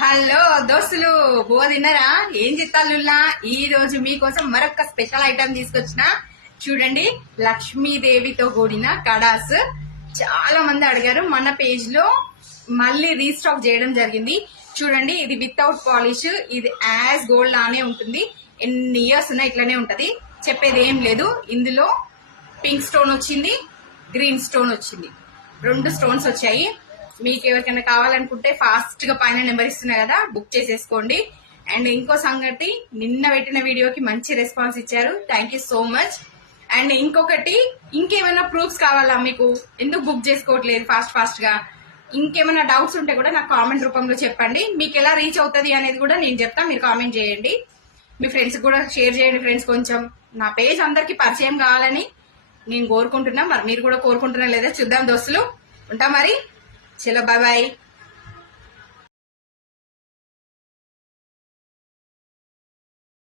Hello దోస్తులు బువ్వ తిన్నారా? ఏం చెత్తాలున్నా ఈ రోజు మీకోసం మరొక స్పెషల్ ఐటమ్ తీసుకొచ్చిన. చూడండి, లక్ష్మీదేవితో కూడిన కడాస్. చాలా మంది అడిగారు, మన పేజ్ లో మళ్ళీ రీస్టాక్ చేయడం జరిగింది. చూడండి, ఇది వితౌట్ పాలిష్, ఇది యాజ్ గోల్డ్ లానే ఉంటుంది. ఎన్ని ఇయర్స్ ఉన్నా ఇట్లానే ఉంటది, చెప్పేది ఏం లేదు. ఇందులో పింక్ స్టోన్ వచ్చింది, గ్రీన్ స్టోన్ వచ్చింది, 2 స్టోన్స్ వచ్చాయి. మీకు ఎవరికైనా కావాలనుకుంటే ఫాస్ట్ గా పైన నెంబర్ ఇస్తున్నా కదా, బుక్ చేసేసుకోండి. అండ్ ఇంకో సంగతి, నిన్న పెట్టిన వీడియోకి మంచి రెస్పాన్స్ ఇచ్చారు, thank you so much. And ఇంకొకటి, ఇంకేమైనా ప్రూఫ్స్ కావాలా మీకు? ఎందుకు బుక్ చేసుకోవట్లేదు ఫాస్ట్ గా? ఇంకేమైనా డౌట్స్ ఉంటే కూడా నాకు కామెంట్ రూపంలో చెప్పండి. మీకు ఎలా రీచ్ అవుతుంది అనేది కూడా నేను చెప్తా, మీరు కామెంట్ చేయండి. మీ ఫ్రెండ్స్ కూడా షేర్ చేయండి. ఫ్రెండ్స్, కొంచెం నా పేజ్ అందరికి పరిచయం కావాలని నేను కోరుకుంటున్నా. మరి మీరు కూడా కోరుకుంటున్నా లేదా చూద్దాం దోస్తులు. ఉంటా మరి. చలో, బాయ్ బాయ్.